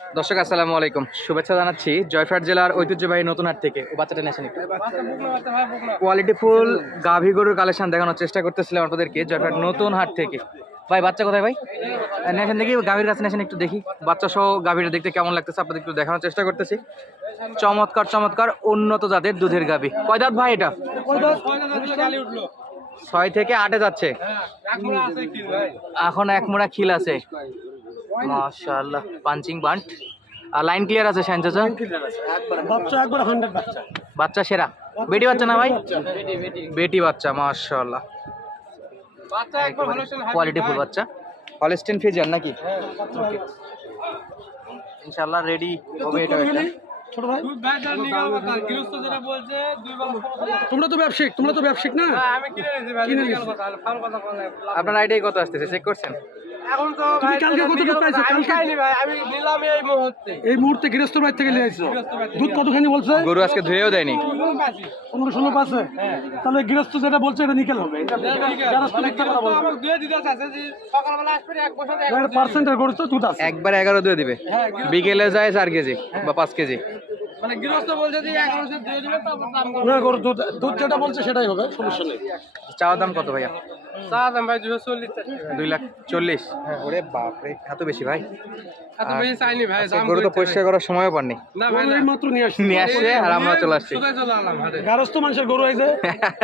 দর্শক, আসসালামু আলাইকুম। শুভেচ্ছা জানাচ্ছি জয়ফাট জেলার ঐতিহ্যবাহী নতুন হাট থেকে। বাচ্চাটা নেছেন কোয়ালিটি ফুল গাভী গরুর কালেকশন দেখানোর চেষ্টা করতেছিলাম আপনাদেরকে জয়ফাট নতুন হাট থেকে। ভাই, বাচ্চা কোথায় ভাই? নেছেন দেখি, গাভীর কাছে নেছেন একটু দেখি। বাচ্চা সহ গাভীটা দেখতে কেমন লাগতেছে আপনাদের একটু দেখানোর চেষ্টা করতেছি। চমৎকার চমৎকার, উন্নত জাতের দুধের গাভী। কয় দাঁত ভাই এটা? ছয় থেকে আটে যাচ্ছে। এখন এক মোড়া খিল আছে। মাশাআল্লাহ পাঞ্চিং বান্ট আর লাইন ক্লিয়ার আছে শাইন চাচা? বাচ্চা একবার হান্ড্রেড বাচ্চা। বাচ্চা সেরা। বেটি বাচ্চা না ভাই? বেটি বাচ্চা মাশাআল্লাহ। কোয়ালিটি ফুল বাচ্চা। হলস্টেন ফিজার নাকি? ইনশাআল্লাহ রেডি হবে এটা ছোট ভাই। তোমরা তো ব্যবসায়িক তোমরা তো ব্যবসায়িক না? কিনে নিয়েছো। আপনার আইডিয়া কত আসতেছে? চেক করছেন? এখন তো তুমি কালকে কোনো কত দুধ বিকেল পাইছো? কালকে? ভাই আমি নিলাম এই মুহূর্তে। এই মুহূর্তে গৃহস্থ বাড়ি থেকে নিয়ে দুধ কতখানি বলছে? গরু আজকে ধুয়েও দেয়নি। পনেরো ষোলো পাঁচে তাহলে গৃহস্থ যেটা বলছে এটা নিকেল হবে। পার্সেন্টের গরু তো দুধ আছে। একবার এগারো দিয়ে দিবে। বিকেলে যায় চার কেজি বা পাঁচ কেজি। মানে গৃহস্থ বলছে যে এগারো বছর দুয়ে তারপর দাম করবে না গরু দুধ দুধ যেটা বলছে সেটাই হবে সমস্যা নেই। চাওয়া দাম কত ভাইয়া? চা দাম ভাই দুশো চল্লিশ চাচ্ছি ভাই। দুই লাখ চল্লিশ। ওরে বাপরে এত বেশি ভাই? এত বেশি চাইনি ভাই দাম গরু তো পরিষ্কার করার সময়ও পাননি। না ভাই এই মাত্র নিয়ে আসছি। নিয়ে আসছে আর আমরা চলে আসছি। গারস্থ মানুষের গরু এই যে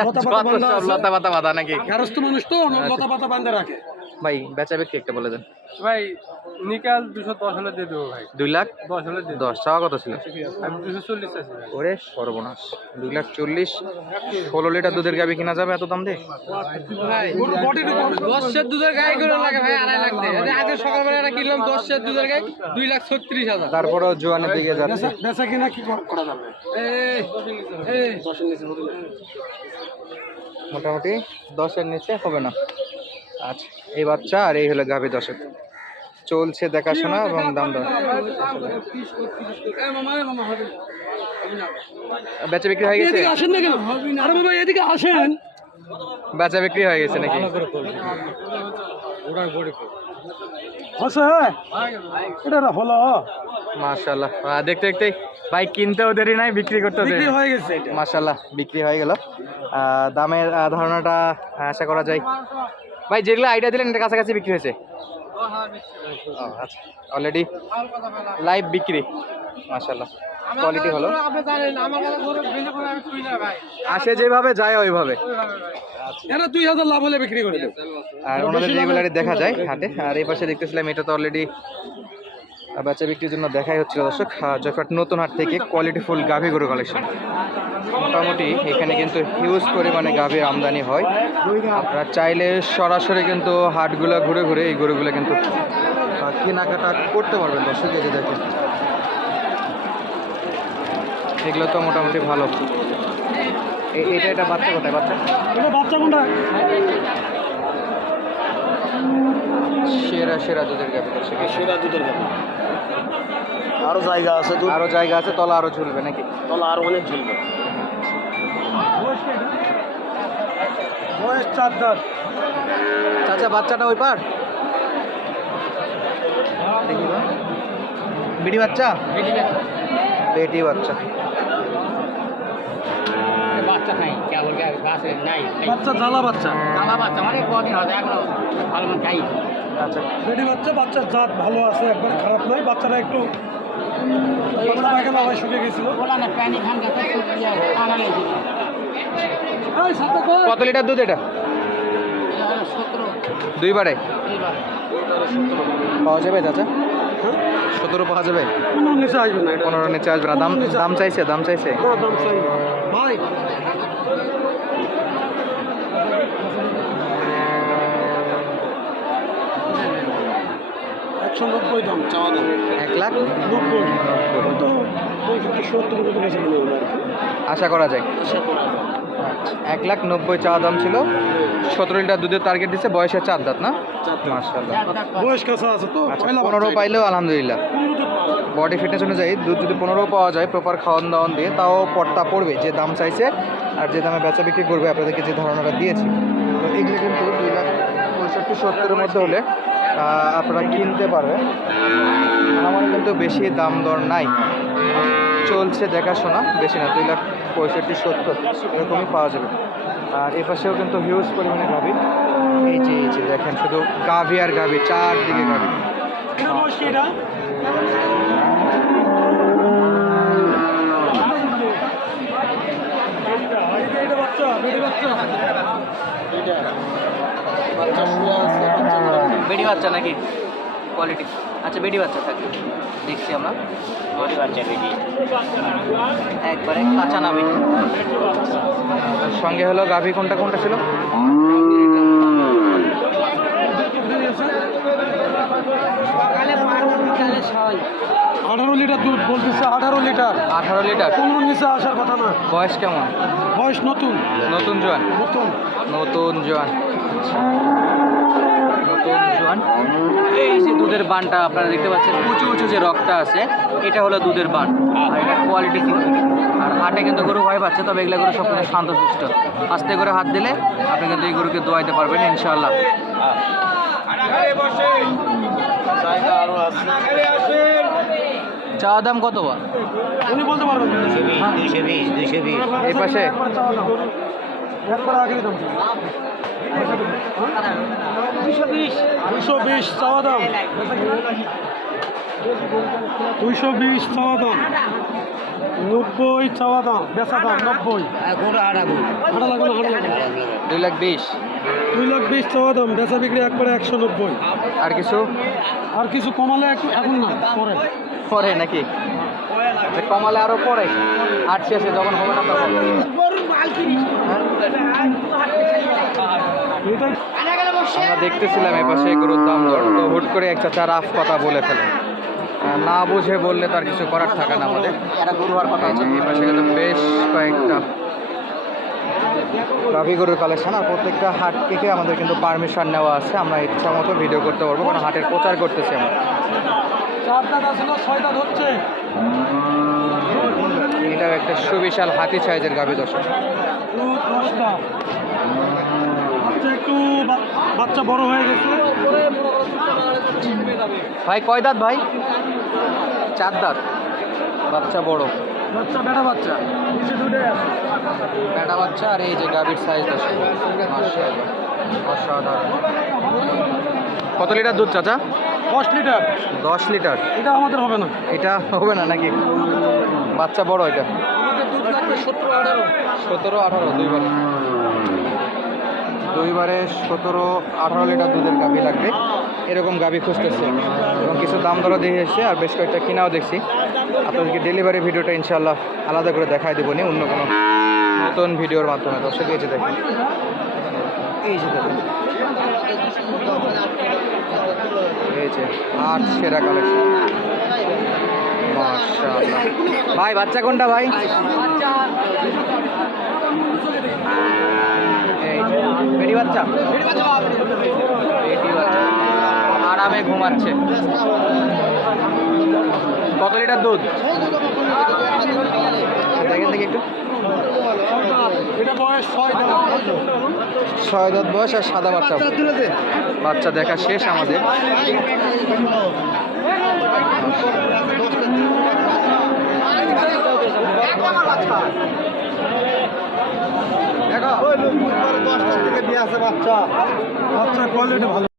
লতা পাতা লতা বাঁধা নাকি? গারস্থ মানুষ তো লতা পাতা বাঁধা রাখে। ভাই বেচা বিক্রি একটা বলে দেন। ভাই নিকাল দুশো দশ হলে দিয়ে দেবো ভাই। দুই লাখ দশ হলে দিয়ে দশ চাওয়া কত ছিল? আমি দুশো চল্লিশ ভাই। ওরে সর্বনাশ দুই লাখ চল্লিশ। ষোলো লিটার দুধের গাবি কিনা যাবে এত দাম দিয়ে? দশের দুধের গাই করে লাগে ভাই আড়াই লাখ দিয়ে। আজকে সকালবেলা একটা কিনলাম দশের দুধের গাই দুই লাখ ছত্রিশ হাজার। তারপরেও জোয়ানের দিকে যাচ্ছে। বেচা- কিনা কি করা যাবে। মোটামুটি দশের নিচে হবে না। আচ্ছা এই বাচ্চা আর এই হলো গাভি দশের চলছে দেখাশোনা এবং দাম দর। বেচা বিক্রি হয়ে গেছে? আসেন না কেন আরে বাবা এদিকে আসেন বেচা বিক্রি হয়ে গেছে নাকি? মাশাল্লাহ দেখতে দেখতে ভাই কিনতেও দেরি নাই বিক্রি করতে দেরি হয়ে গেছে মাশাল্লাহ বিক্রি হয়ে গেল। দামের ধারণাটা আশা করা যায়। ভাই যেগুলো আইডিয়া দিলেন এটা কাছাকাছি বিক্রি হয়েছে? আচ্ছা। অলরেডি লাইভ বিক্রি। মাশাল্লাহ কোয়ালিটি হলো আপনি জানেন আমার কাছে গরু বেশি করে আমি তুই না ভাই। আসে যেভাবে যায় ওইভাবে। এরা দুই হাজার লাভ হলে বিক্রি করে দেবে? আর ওনাদের রেগুলারই দেখা যায় হাটে। আর এই পাশে দেখতেছিলাম এটা তো অলরেডি বেচা বিক্রির জন্য দেখাই হচ্ছিল, দর্শক জয়ফাট নতুন হাট থেকে কোয়ালিটি ফুল গাভী গরু কালেকশন মোটামুটি এখানে কিন্তু হিউজ পরিমাণে গাভীর আমদানি হয়। আপনারা চাইলে সরাসরি কিন্তু হাটগুলো ঘুরে ঘুরে এই গরুগুলো কিন্তু কেনাকাটা করতে পারবেন দর্শক, এই যে দেখেন। এগুলো তো মোটামুটি ভালো। এটা এটা বাচ্চা কোথায়? বাচ্চা? বাচ্চা কোনটা? সেরা সেরা দুধের গাভী দর্শক সেরা দুধের গাভী। আরও জায়গা আছে দুধ? আরও জায়গা আছে তলা আরও ঝুলবে নাকি? তলা আরও অনেক ঝুলবে। বয়স চার দাঁত। চাচা বাচ্চাটা ওই পার দেখি বা। বিড়ি বাচ্চা? বেটি বাচ্চা। বাচ্চা গাছে নাই। বাচ্চা জ্বালা বাচ্চা? কালা বাচ্চা মানে কদিন হবে এখনও ভালো মতো খাই আচ্ছা বেটি বাচ্চা বাচ্চার জাত ভালো আছে একবার খারাপ নয় বাচ্চারা একটু হয় কর। কত লিটার দুধ এটা? দুইবারে। পাওয়া যাবে চাচা? হ্যাঁ? সতেরো পাওয়া যাবে? পনেরো নিচে আসবে না পনেরো নিচে আসবে না দাম দাম চাইছে দাম চাইছে। দাম চাই ভাই একশো নব্বই দাম চাওয়া দাম। এক লাখ? নব্বই। হয়তো পঁয়ষট্টি সত্তর বেশি। আশা করা যায়। যায়। এক লাখ নব্বই চাওয়া দাম ছিল। সতেরো লিটার দুধের টার্গেট দিচ্ছে বয়সের চার দাঁত না? বয়স কাছে আছে তো আচ্ছা পনেরো পাইলেও আলহামদুলিল্লাহ। তো। বডি ফিটনেস অনুযায়ী দুধ যদি পনেরো পাওয়া যায় প্রপার খাওয়ান দাওয়ান দিয়ে তাও পট্টা পড়বে যে দাম চাইছে আর যে দামে বেচা বিক্রি করবে আপনাদেরকে যে ধারণাটা দিয়েছি। তো এগুলো কিন্তু দুই লাখ পঁয়ষট্টি সত্তরের মধ্যে হলে আপনারা কিনতে পারবেন। আমার কিন্তু বেশি দাম দর নাই। চলছে দেখাশোনা, বেশি না, দুই লাখ পঁয়ষট্টি, সত্তর, এরকমই পাওয়া যাবে। আর এ পাশেও কিন্তু হিউজ পরিমাণে গাভি। এই যে এই যে, দেখেন, শুধু গাভি আর গাভি, চারদিকে গাভি। বাচ্চা বাচ্চা। বেডি বাচ্চা নাকি? কোয়ালিটি আচ্ছা বেডি বাচ্চা থাকে। দেখছি আমরা। বড়ি বাচ্চা বেটি একবারে কাঁচা নাবি সঙ্গে হলো গাভি কোনটা কোনটা ছিল? আঠারো লিটার দুধ বলতেছে আঠারো লিটার। আঠারো লিটার। পনেরো নিচে আসার কথা না বয়স কেমন? বয়স নতুন। নতুন জোয়ান। নতুন। নতুন জোয়ান। জোয়ান। এই যে দুধের বানটা আপনারা দেখতে পাচ্ছেন উঁচু উঁচু যে রকটা আছে এটা হলো দুধের বান। আর এটা কোয়ালিটি আর হাটে কিন্তু গরু ভয় পাচ্ছে তবে এগুলো গরু সব শান্তশিষ্ট আস্তে করে হাত দিলে আপনি কিন্তু এই গরুকে দোয়াইতে পারবেন ইনশাআল্লাহ। চা দাম কত উনি বলতে পারবেন এই পাশে। একবার আগে দাম। দুইশো বিশ চাওয়া দাম। দুইশো বিশ চাওয়া দাম। নব্বই চাওয়া দাম বেচা দাম নব্বই। হাঁটা লাগবে না হাঁটা লাগবে দুই লাখ বিশ। দুই লাখ বিশ চাওয়া দাম বেচা বিক্রি একবারে একশো নব্বই। আর কিছু? আর কিছু কমালে এখন না পরে। পরে নাকি? কমালে আরও পরে। হাট শেষে যখন হবে না তখন। আমরা দেখতেছিলাম এ পাশে গরুর দাম দর। তো হুট করে একটা চার আফ কথা বলে ফেলে। না বুঝে বললে তার কিছু করার থাকে না আমাদের। এটা গরু এই পাশে কিন্তু বেশ কয়েকটা গাভি গরুর কালেকশন আর প্রত্যেকটা হাট থেকে আমাদের কিন্তু পারমিশন নেওয়া আছে। আমরা ইচ্ছা মতো ভিডিও করতে পারব। কারণ হাটের প্রচার করতেছি আমরা। এটাও একটা সুবিশাল হাতি সাইজের গাভি দর্শক। বাচ্চা একটু বাচ্চা বড় হয়ে গেছে। ভাই কয় দাঁত ভাই? চার দাঁত। বাচ্চা বড়। বাচ্চা বেটা বাচ্চা। নিচে দুটোই আছে। বেটা বাচ্চা আর এই যে গাভীর সাইজ মাশাআল্লাহ। অসাধারণ কত লিটার দুধ চাচা? দশ লিটার। দশ লিটার। এটা আমাদের হবে না। এটা হবে না নাকি? বাচ্চা বড় এটা। সতেরো আঠারো দুইবারে। দুইবারে সতেরো, আঠারো লিটার দুধের গাভি লাগবে। এরকম গাভি খুঁজতেছে এবং কিছু দাম দরও দেখে এসেছে, আর বেশ কয়েকটা কিনাও দেখছি। আপনাদেরকে ডেলিভারি ভিডিওটা ইনশাল্লাহ আলাদা করে দেখাই দেবো নি, অন্য কোনো নতুন ভিডিওর মাধ্যমে। দর্শক, এই যে দেখেন। এই যে দেখেন। এই যে আট সেরা কালেকশন ভাই, বাচ্চা কোনটা ভাই? বেটি বাচ্চা। বেটি বাচ্চা। আরামে ঘুমাচ্ছে। কত লিটার দুধ? দেখেন দেখি একটু। বয়স ছয় দাঁত। বয়স আর সাদা বাচ্চা। বাচ্চা দেখা শেষ আমাদের। বাচ্চা কোয়ালিটি ভালো।